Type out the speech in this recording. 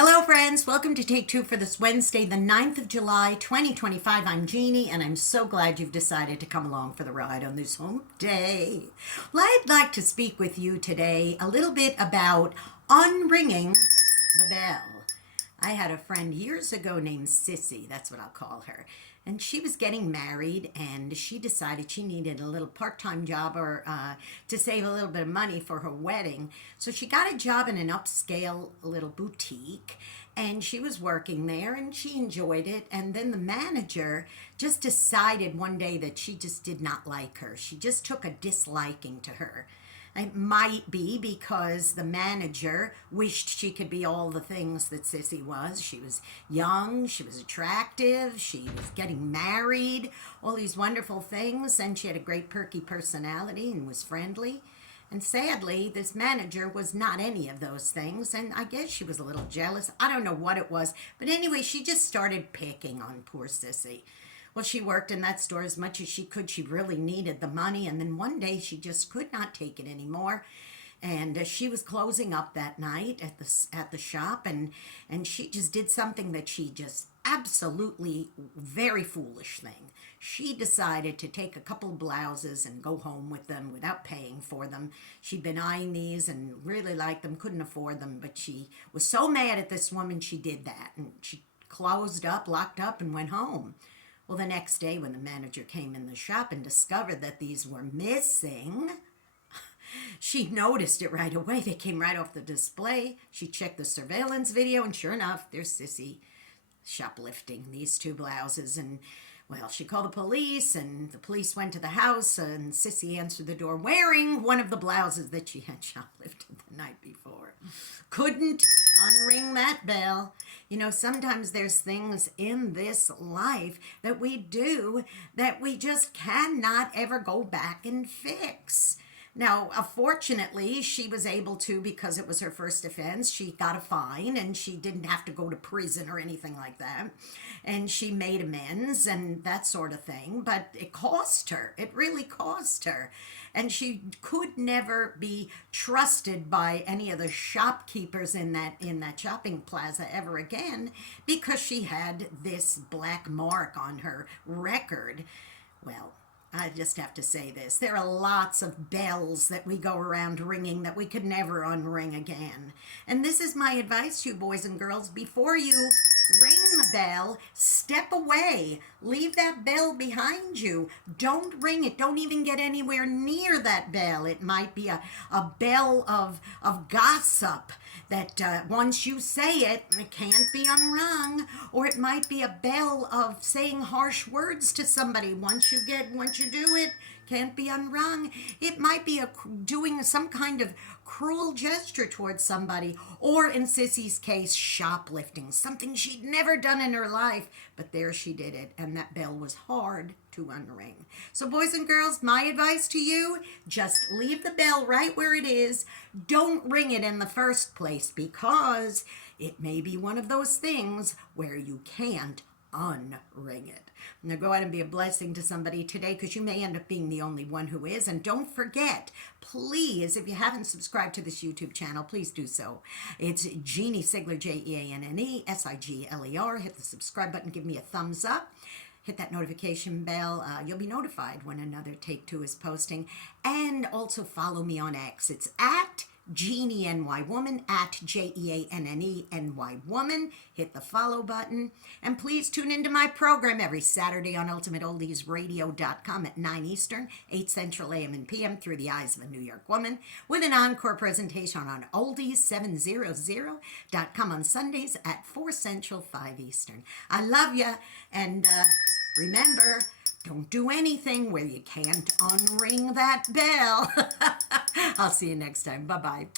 Hello friends, welcome to Take Two for this Wednesday, the 9th of July, 2025. I'm Jeannie, and I'm so glad you've decided to come along for the ride on this hump day. Well, I'd like to speak with you today a little bit about unringing the bell. I had a friend years ago named Sissy, that's what I'll call her. And she was getting married, and she decided she needed a little part-time job to save a little bit of money for her wedding. So she got a job in an upscale little boutique, and she was working there, and she enjoyed it. And then the manager just decided one day that she just did not like her. She just took a disliking to her. It might be because the manager wished she could be all the things that Sissy was. She was young, she was attractive, she was getting married, all these wonderful things, and she had a great perky personality and was friendly. And sadly, this manager was not any of those things, and I guess she was a little jealous. I don't know what it was, but anyway, she just started picking on poor Sissy. Well, she worked in that store as much as she could. She really needed the money. And then one day she just could not take it anymore. And she was closing up that night at the shop. And she just did something that she just absolutely very foolish thing. She decided to take a couple of blouses and go home with them without paying for them. She'd been eyeing these and really liked them, couldn't afford them. But she was so mad at this woman, she did that. And she closed up, locked up, and went home. Well, the next day when the manager came in the shop and discovered that these were missing, she noticed it right away. They came right off the display. She checked the surveillance video, and sure enough, there's Sissy shoplifting these two blouses. And, well, she called the police, and the police went to the house, and Sissy answered the door wearing one of the blouses that she had shoplifted the night before. Couldn't unring that bell. You know, sometimes there's things in this life that we do that we just cannot ever go back and fix. Now, fortunately, she was able to, because it was her first offense, she got a fine and she didn't have to go to prison or anything like that. And she made amends and that sort of thing. But it cost her. It really cost her. And she could never be trusted by any of the shopkeepers in that shopping plaza ever again because she had this black mark on her record. Well, I just have to say this. There are lots of bells that we go around ringing that we could never unring again. And this is my advice to you boys and girls. Before you ring the bell, step away. Leave that bell behind you. Don't ring it. Don't even get anywhere near that bell. It might be a bell of gossip that once you say it, it can't be unrung. Or it might be a bell of saying harsh words to somebody. Once you do it, can't be unrung. It might be doing some kind of cruel gesture towards somebody, or in Sissy's case, shoplifting, something she'd never done in her life, but there she did it, and that bell was hard to unring. So boys and girls, my advice to you, just leave the bell right where it is. Don't ring it in the first place, because it may be one of those things where you can't unring it. Now go out and be a blessing to somebody today, because you may end up being the only one who is. And don't forget, please, if you haven't subscribed to this YouTube channel, please do so. It's Jeanne Sigler, Jeanne Sigler. Hit the subscribe button, give me a thumbs up. Hit that notification bell. You'll be notified when another Take Two is posting. And also follow me on X. It's at Jeannie NY Woman, at JEANNE Woman. Hit the follow button. And please tune into my program every Saturday on UltimateOldiesRadio.com at 9 Eastern, 8 Central AM and PM, Through the Eyes of a New York Woman, with an encore presentation on Oldies700.com on Sundays at 4 Central, 5 Eastern. I love you, and remember, don't do anything where you can't unring that bell. I'll see you next time. Bye-bye.